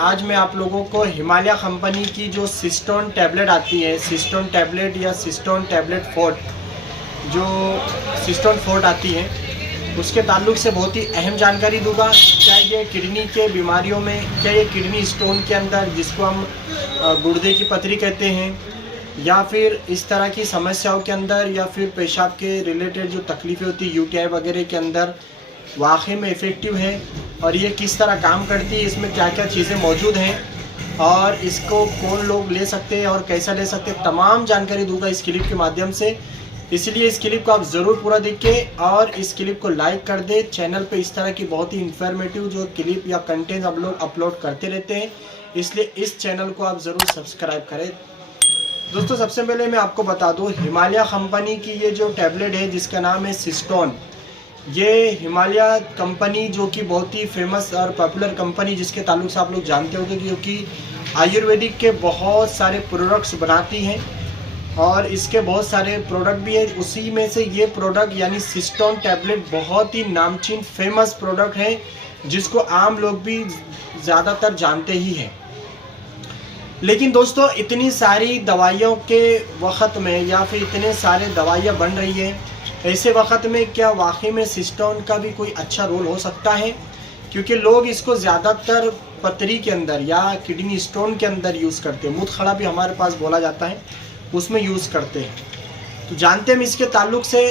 आज मैं आप लोगों को हिमालय कंपनी की जो सिस्टोन टैबलेट आती है, सिस्टोन टैबलेट या सिस्टोन टैबलेट फोर्ट, जो सिस्टोन फोर्ट आती है उसके ताल्लुक से बहुत ही अहम जानकारी दूंगा। क्या ये किडनी के बीमारियों में, क्या ये किडनी स्टोन के अंदर जिसको हम गुर्दे की पथरी कहते हैं, या फिर इस तरह की समस्याओं के अंदर, या फिर पेशाब के रिलेटेड जो तकलीफ़ें होती है यूटीआई वगैरह के अंदर, वाकई में इफ़ेक्टिव है और ये किस तरह काम करती है, इसमें क्या क्या चीज़ें मौजूद हैं और इसको कौन लोग ले सकते हैं और कैसा ले सकते हैं, तमाम जानकारी दूंगा इस क्लिप के माध्यम से। इसलिए इस क्लिप को आप ज़रूर पूरा देखें और इस क्लिप को लाइक कर दें। चैनल पे इस तरह की बहुत ही इन्फॉर्मेटिव जो क्लिप या कंटेंट हम लोग अपलोड करते रहते हैं, इसलिए इस चैनल को आप ज़रूर सब्सक्राइब करें। दोस्तों, सबसे पहले मैं आपको बता दूं, हिमालय कंपनी की ये जो टैबलेट है जिसका नाम है सिस्टोन, ये हिमालय कंपनी जो कि बहुत ही फेमस और पॉपुलर कंपनी, जिसके ताल्लुक से आप लोग जानते होंगे क्योंकि आयुर्वेदिक के बहुत सारे प्रोडक्ट्स बनाती हैं और इसके बहुत सारे प्रोडक्ट भी है। उसी में से ये प्रोडक्ट यानी सिस्टोन टैबलेट बहुत ही नामचीन फेमस प्रोडक्ट है जिसको आम लोग भी ज़्यादातर जानते ही हैं। लेकिन दोस्तों, इतनी सारी दवाइयों के वक्त में या फिर इतने सारे दवाइयाँ बन रही हैं, ऐसे वक्त में क्या वाकई में सिस्टोन का भी कोई अच्छा रोल हो सकता है? क्योंकि लोग इसको ज़्यादातर पथरी के अंदर या किडनी स्टोन के अंदर यूज़ करते हैं, मूत खड़ा भी हमारे पास बोला जाता है, उसमें यूज़ करते हैं। तो जानते हम इसके ताल्लुक से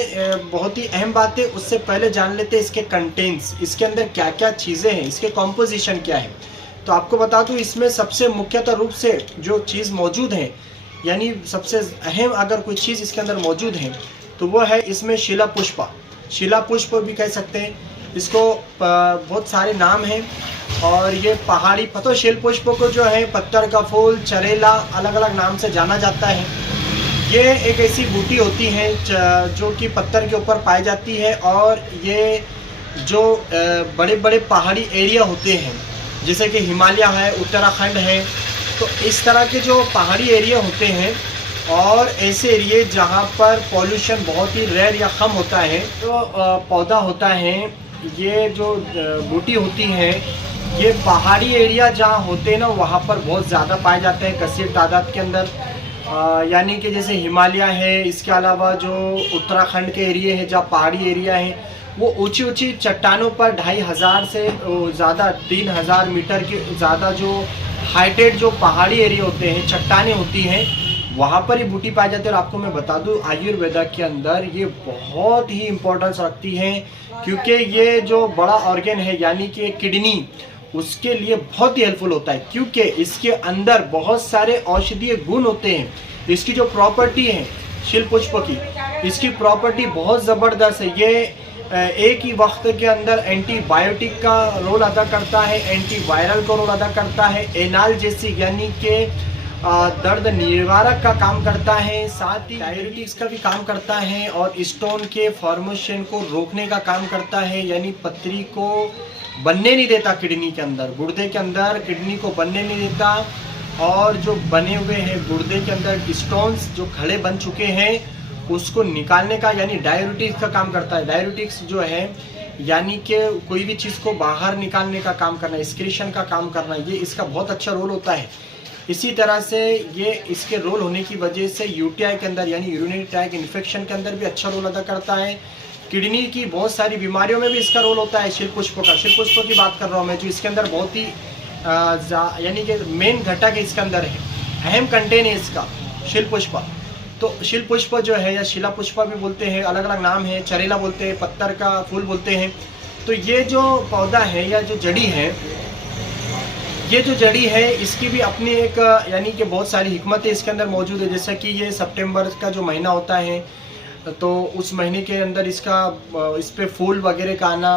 बहुत ही अहम बात है। उससे पहले जान लेते हैं इसके कंटेंट्स, इसके अंदर क्या क्या चीज़ें हैं, इसके कॉम्पोजिशन क्या है। तो आपको बता दूं, इसमें सबसे मुख्यतः रूप से जो चीज़ मौजूद है, यानी सबसे अहम अगर कोई चीज़ इसके अंदर मौजूद है तो वो है इसमें शिला पुष्प। शिला पुष्प भी कह सकते हैं इसको, बहुत सारे नाम हैं। और ये पहाड़ी पतो शिल पुष्प को जो है पत्थर का फूल, चरेला, अलग अलग नाम से जाना जाता है। ये एक ऐसी बूटी होती है जो कि पत्थर के ऊपर पाई जाती है और ये जो बड़े बड़े पहाड़ी एरिया होते हैं जैसे कि हिमालय है, उत्तराखंड है, तो इस तरह के जो पहाड़ी एरिया होते हैं और ऐसे एरिए जहाँ पर पॉल्यूशन बहुत ही रेयर या कम होता है, तो पौधा होता है, ये जो बूटी होती है, ये पहाड़ी एरिया जहाँ होते हैं ना वहाँ पर बहुत ज़्यादा पाए जाते हैं कसीर तादाद के अंदर। यानी कि जैसे हिमालय है, इसके अलावा जो उत्तराखंड के एरिए हैं जहाँ पहाड़ी एरिया है, वो ऊंची ऊंची चट्टानों पर 2500 से ज़्यादा 3000 मीटर के ज़्यादा जो हाइटेड जो पहाड़ी एरिया होते हैं, चट्टानें होती हैं, वहाँ पर ही बूटी पाई जाती है। और आपको मैं बता दूं, आयुर्वेदा के अंदर ये बहुत ही इम्पोर्टेंस रखती है क्योंकि ये जो बड़ा ऑर्गन है यानी कि किडनी, उसके लिए बहुत ही हेल्पफुल होता है क्योंकि इसके अंदर बहुत सारे औषधीय गुण होते हैं। इसकी जो प्रॉपर्टी है शिल पुष्प की, इसकी प्रॉपर्टी बहुत ज़बरदस्त है। ये एक ही वक्त के अंदर एंटीबायोटिक का रोल अदा करता है, एंटीवायरल का रोल अदा करता है, एनाल्जेसिक यानी कि दर्द निवारक का काम करता है, साथ ही डायबिटीज का भी काम करता है और स्टोन के फॉर्मेशन को रोकने का काम करता है, यानी पथरी को बनने नहीं देता किडनी के अंदर, गुर्दे के अंदर किडनी को बनने नहीं देता। और जो बने हुए हैं गुर्दे के अंदर स्टोन्स जो खड़े बन चुके हैं उसको निकालने का, यानी डायबिटीज का काम करता है। डायबिटीज जो है यानी कि कोई भी चीज़ को बाहर निकालने का काम करना, एक्सक्रीशन का काम करना, ये इसका बहुत अच्छा रोल होता है। इसी तरह से ये इसके रोल होने की वजह से यूटीआई के अंदर यानी यूरिनरी ट्रैक्ट इन्फेक्शन के अंदर भी अच्छा रोल अदा करता है। किडनी की बहुत सारी बीमारियों में भी इसका रोल होता है। शिलपुष्प का, शिलपुष्प की बात कर रहा हूँ मैं, जो इसके अंदर बहुत ही यानी कि मेन घटक है, इसके अंदर है, अहम कंटेन है इसका शिलपुष्प। तो शिलपुष्प जो है या शिला पुष्प भी बोलते हैं, अलग अलग नाम है, चरेला बोलते हैं, पत्थर का फूल बोलते हैं। तो ये जो पौधा है या जो जड़ी है, ये जो जड़ी है इसकी भी अपनी एक यानी कि बहुत सारी हिकमतें इसके अंदर मौजूद है। जैसा कि ये सितंबर का जो महीना होता है तो उस महीने के अंदर इस पे फूल वगैरह का आना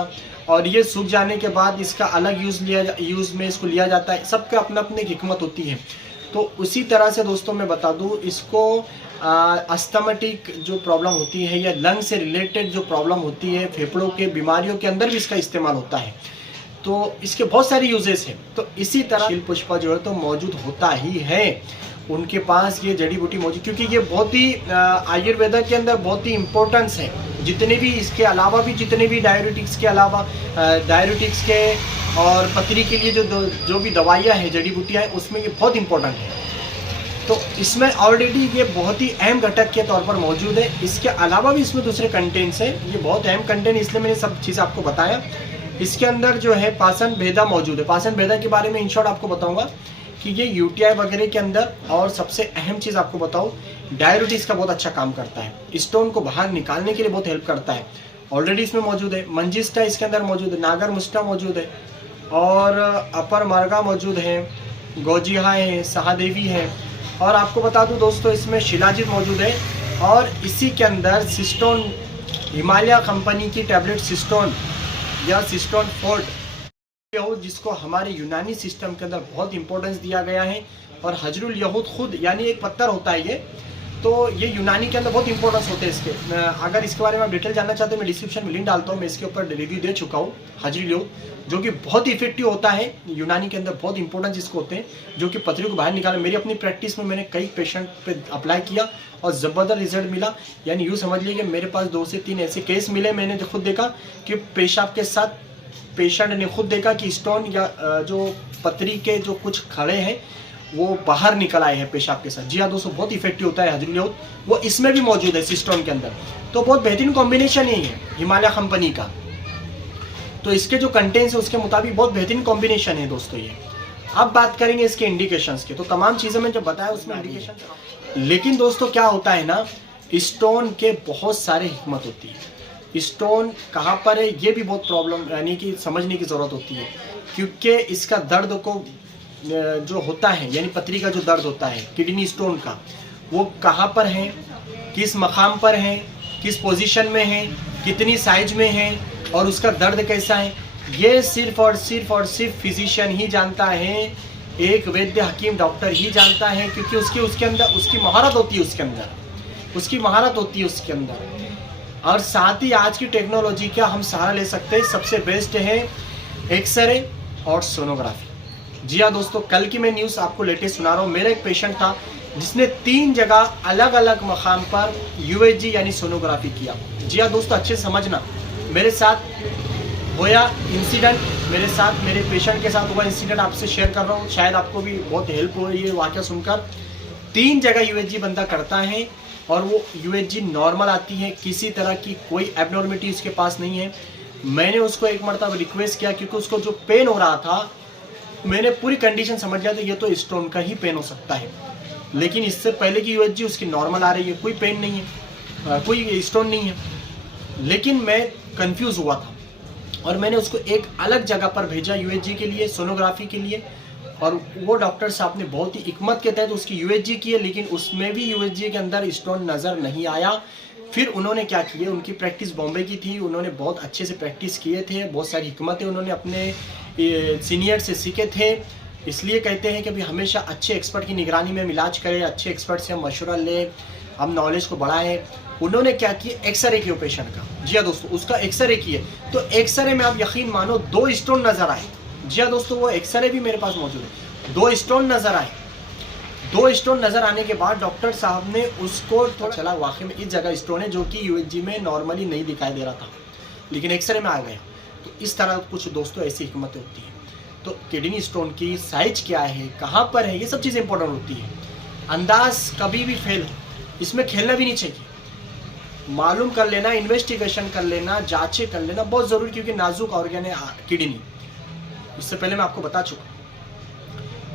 और ये सूख जाने के बाद इसका अलग यूज़ में इसको लिया जाता है। सबके अपना अपनी एक हिकमत होती है। तो उसी तरह से दोस्तों मैं बता दूं, इसको अस्थमेटिक जो प्रॉब्लम होती है या लंग से रिलेटेड जो प्रॉब्लम होती है, फेफड़ों के बीमारियों के अंदर भी इसका इस्तेमाल होता है। तो इसके बहुत सारे यूजेस हैं। तो इसी तरह शिल पुष्प जो है तो मौजूद होता ही है उनके पास ये जड़ी बूटी मौजूद, क्योंकि ये बहुत ही आयुर्वेदा के अंदर बहुत ही इम्पोर्टेंस है। जितने भी इसके अलावा भी जितने भी डायबिटिक्स के अलावा डायबिटिक्स के और पथरी के लिए जो भी दवाइयाँ हैं, जड़ी बूटियाँ हैं, उसमें ये बहुत इंपॉर्टेंट है। तो इसमें ऑलरेडी ये बहुत ही अहम घटक के तौर पर मौजूद है। इसके अलावा भी इसमें दूसरे कंटेंट्स हैं, ये बहुत अहम कंटेंट, इसलिए मैंने सब चीज़ आपको बताया। इसके अंदर जो है पाचन भेदा मौजूद है। पाचन भेदा के बारे में इन शॉर्ट आपको बताऊंगा कि ये यूटीआई वगैरह के अंदर, और सबसे अहम चीज़ आपको बताऊं, डायबिटीज़ का बहुत अच्छा काम करता है। स्टोन को बाहर निकालने के लिए बहुत हेल्प करता है। ऑलरेडी इसमें मौजूद है। मंजिष्ठा इसके अंदर मौजूद है, नागर मुष्टा मौजूद है, और अपर मार्गा मौजूद है, गोजिहा है, सहादेवी है, और आपको बता दूं दोस्तों इसमें शिलाजीत मौजूद है। और इसी के अंदर सिस्टोन, हिमालय कंपनी की टैबलेट सिस्टोन या सिस्टोन फोर्ट, जिसको हमारे यूनानी सिस्टम के अंदर बहुत इंपॉर्टेंस दिया गया है। और हजरुल यहूद खुद, यानी एक पत्थर होता है ये, तो ये यूनानी के अंदर बहुत इंपॉर्टेंस होते हैं इसके। अगर इसके बारे में आप डिटेल जानना चाहते हैं, मैं डिस्क्रिप्शन में लिंक डालता हूँ, मैं इसके ऊपर रिव्यू दे चुका हूँ। हजरुल यहूद जो कि बहुत इफेक्टिव होता है, यूनानी के अंदर बहुत इंपॉर्टेंस इसको होते हैं, जो कि पथरी को बाहर निकाले। मेरी अपनी प्रैक्टिस में मैंने कई पेशेंट पे अप्लाई किया और ज़बरदस्त रिजल्ट मिला। यानी यूँ समझ लीजिए कि मेरे पास 2 से 3 ऐसे केस मिले, मैंने खुद देखा कि पेशाब के साथ पेशेंट ने खुद देखा कि स्टोन या जो पथरी के जो कुछ खड़े हैं वो बाहर निकल आए हैं पेशाब के साथ। जी हाँ दोस्तों, बहुत इफेक्टिव होता है हजरुल यहूद, वो इसमें भी मौजूद है सिस्टोन के अंदर। तो बहुत बेहतरीन कॉम्बिनेशन ही है हिमालय कंपनी का। तो इसके जो कंटेंट्स है उसके मुताबिक बहुत बेहतरीन कॉम्बिनेशन है दोस्तों ये। अब बात करेंगे इसके इंडिकेशंस के। तो तमाम चीज़ें मैं जब बताया उसमें इंडिकेशन, लेकिन दोस्तों क्या होता है ना, स्टोन के बहुत सारे हिकमत होती है। स्टोन कहाँ पर है ये भी बहुत प्रॉब्लम, यानी कि समझने की ज़रूरत होती है, क्योंकि इसका दर्द को जो होता है, यानी पथरी का जो दर्द होता है किडनी स्टोन का, वो कहाँ पर है, किस मकाम पर है, किस पोजीशन में है, कितनी साइज में है, और उसका दर्द कैसा है, ये सिर्फ और सिर्फ फिजिशियन ही जानता है। एक वैद्य हकीम डॉक्टर ही जानता है, क्योंकि उसके अंदर उसकी महारत होती है, उसकी महारत होती है उसके अंदर। और साथ ही आज की टेक्नोलॉजी का हम सहारा ले सकते हैं। सबसे बेस्ट है एक्सरे और सोनोग्राफी। जी हाँ दोस्तों, कल की मैं न्यूज़ आपको लेटेस्ट सुना रहा हूँ। मेरा एक पेशेंट था जिसने 3 जगह अलग अलग मकाम पर यूएचजी यानी सोनोग्राफी किया। जी हाँ दोस्तों, अच्छे से समझना, मेरे साथ होया इंसिडेंट, मेरे पेशेंट के साथ हुआ इंसिडेंट आपसे शेयर कर रहा हूँ। शायद आपको भी बहुत हेल्प हो ये वाक़या सुनकर। 3 जगह यूएचजी बंदा करता है और वो यूएचजी नॉर्मल आती है, किसी तरह की कोई एबनॉर्मलिटी उसके पास नहीं है। मैंने उसको एक मरतबा रिक्वेस्ट किया, क्योंकि उसको जो पेन हो रहा था, मैंने पूरी कंडीशन समझ लिया था ये तो स्टोन का ही पेन हो सकता है। लेकिन इससे पहले की यूएचजी उसकी नॉर्मल आ रही है, कोई पेन नहीं है, कोई स्टोन नहीं है। लेकिन मैं कंफ्यूज हुआ था और मैंने उसको एक अलग जगह पर भेजा यूएचजी के लिए, सोनोग्राफी के लिए। और वो डॉक्टर साहब ने बहुत ही हिकमत के तहत उसकी यूएचजी की है, लेकिन उसमें भी यूएचजी के अंदर स्टोन नज़र नहीं आया। फिर उन्होंने क्या किए, उनकी प्रैक्टिस बॉम्बे की थी, उन्होंने बहुत अच्छे से प्रैक्टिस किए थे, बहुत सारी हिकमतें उन्होंने अपने सीनियर से सीखे थे। इसलिए कहते हैं कि भाई हमेशा अच्छे एक्सपर्ट की निगरानी में हम इलाज करें, अच्छे एक्सपर्ट से हम मशवरा लें, हम नॉलेज को बढ़ाएं। उन्होंने क्या किया, एक्सरे किया पेशेंट का। जी हाँ दोस्तों, उसका एक्सरे किए, तो एक्सरे में आप यकीन मानो 2 स्टोन नज़र आए। जी हाँ दोस्तों, वो एक्सरे भी मेरे पास मौजूद है। 2 स्टोन नज़र आए। 2 स्टोन नज़र आने के बाद डॉक्टर साहब ने उसको थोड़ा चला, वाकई में इस जगह स्टोन है जो कि यूएचजी में नॉर्मली नहीं दिखाई दे रहा था, लेकिन एक्सरे में आ गया। तो इस तरह कुछ दोस्तों ऐसी हिकमतें होती हैं। तो किडनी स्टोन की साइज क्या है, कहाँ पर है, ये सब चीज़ें इंपॉर्टेंट होती है। अंदाज कभी भी फेल हो, इसमें खेलना भी नहीं चाहिए। मालूम कर लेना, इन्वेस्टिगेशन कर लेना, जांचें कर लेना बहुत ज़रूरी, क्योंकि नाजुक ऑर्गन है किडनी। इससे पहले मैं आपको बता चुका,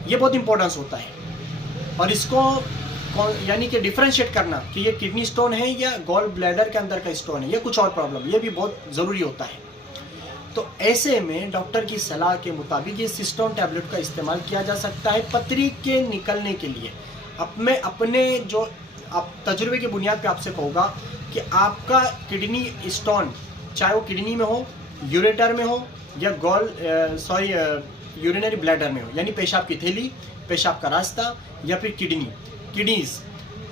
ये बहुत इंपॉर्टेंस होता है। और इसको यानी कि डिफरेंशिएट करना कि ये किडनी स्टोन है या गॉल ब्लैडर के अंदर का स्टोन है या कुछ और प्रॉब्लम, ये भी बहुत ज़रूरी होता है। तो ऐसे में डॉक्टर की सलाह के मुताबिक ये सिस्टोन टैबलेट का इस्तेमाल किया जा सकता है पथरी के निकलने के लिए। अब मैं अपने जो तजुर्बे की बुनियाद पे आपसे कहूँगा कि आपका किडनी स्टोन, चाहे वो किडनी में हो, यूरेटर में हो, या यूरिनरी ब्लैडर में हो, यानी पेशाब की थैली, पेशाब का रास्ता, या फिर किडनीज,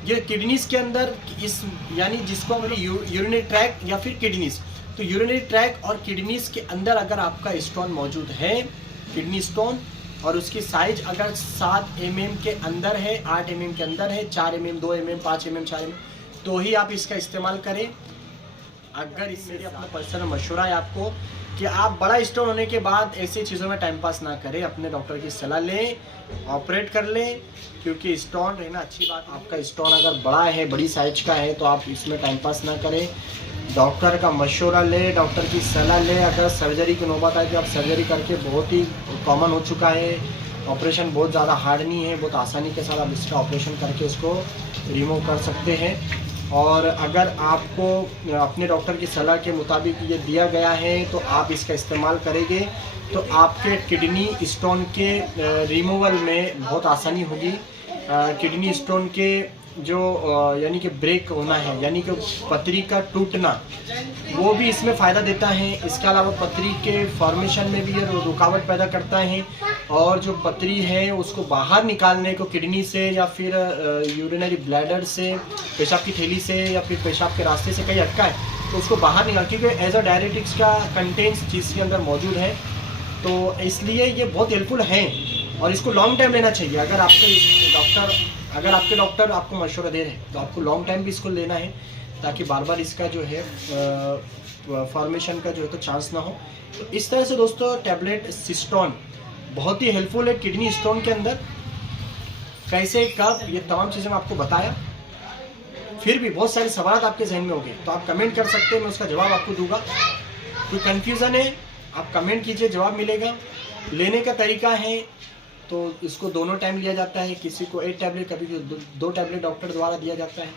ये किडनीज के अंदर इस यानी जिसको हम यूरिनरी ट्रैक या फिर किडनीज, तो यूरिनरी ट्रैक और किडनीज के अंदर अगर आपका स्टोन मौजूद है, किडनी स्टोन, और उसकी साइज अगर 7 mm के अंदर है, 8 mm के अंदर है, 4 mm, 2 mm, 5 mm, 4 mm, तो ही आप इसका इस्तेमाल करें। अगर इससे अपना पर्सनल मशवरा है आपको कि आप बड़ा स्टोन होने के बाद ऐसी चीज़ों में टाइम पास ना करें, अपने डॉक्टर की सलाह लें, ऑपरेट कर लें, क्योंकि स्टोन रहना अच्छी बात। आपका स्टोन अगर बड़ा है, बड़ी साइज का है, तो आप इसमें टाइम पास ना करें, डॉक्टर का मशवरा ले, डॉक्टर की सलाह ले। अगर सर्जरी की नौबत आए तो आप सर्जरी करके, बहुत ही कॉमन हो चुका है, ऑपरेशन बहुत ज़्यादा हार्ड नहीं है, बहुत आसानी के साथ आप इसका ऑपरेशन करके इसको रिमूव कर सकते हैं। और अगर आपको अपने डॉक्टर की सलाह के मुताबिक ये दिया गया है तो आप इसका इस्तेमाल करेंगे तो आपके किडनी स्टोन के रिमूवल में बहुत आसानी होगी। किडनी स्टोन के जो यानी कि ब्रेक होना है, यानी कि पथरी का टूटना, वो भी इसमें फ़ायदा देता है। इसके अलावा पथरी के फॉर्मेशन में भी ये रुकावट पैदा करता है, और जो पथरी है उसको बाहर निकालने को किडनी से या फिर यूरिनरी ब्लैडर से, पेशाब की थैली से या फिर पेशाब के रास्ते से कहीं अटका है तो उसको बाहर निकाल, क्योंकि एज अ डायरेटिक्स का कंटेंट्स जिसके अंदर मौजूद है, तो इसलिए ये बहुत हेल्पफुल है और इसको लॉन्ग टाइम लेना चाहिए। अगर आपके डॉक्टर आपको मशवरा दे रहे हैं तो आपको लॉन्ग टाइम भी इसको लेना है, ताकि बार बार इसका जो है फॉर्मेशन का जो है तो चांस ना हो। तो इस तरह से दोस्तों टैबलेट सिस्टोन बहुत ही हेल्पफुल है किडनी स्टोन के अंदर। कैसे, कब, ये तमाम चीज़ें मैं आपको बताया। फिर भी बहुत सारे सवाल आपके जहन में होंगे तो आप कमेंट कर सकते हैं, मैं उसका जवाब आपको दूंगा। कोई कन्फ्यूज़न है आप कमेंट कीजिए, जवाब मिलेगा। लेने का तरीका है तो इसको दोनों टाइम लिया जाता है, किसी को 8 टैबलेट, कभी 2 टैबलेट डॉक्टर द्वारा दिया जाता है।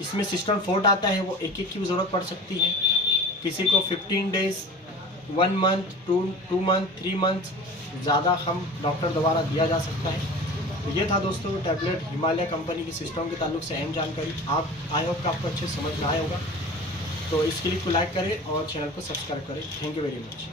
इसमें सिस्टोन फोर्ट आता है, वो एक की भी ज़रूरत पड़ सकती है। किसी को 15 डेज, 1 मंथ, 2 मंथ, 3 मंथ ज़्यादा हम डॉक्टर द्वारा दिया जा सकता है। तो ये था दोस्तों टैबलेट हिमालय कंपनी की सिस्टोन के ताल्लुक से अहम जानकारी। आप आई होप कि आपको अच्छे समझ में आया होगा। तो इस क्लिप को लाइक करें और चैनल को सब्सक्राइब करें। Thank you very much.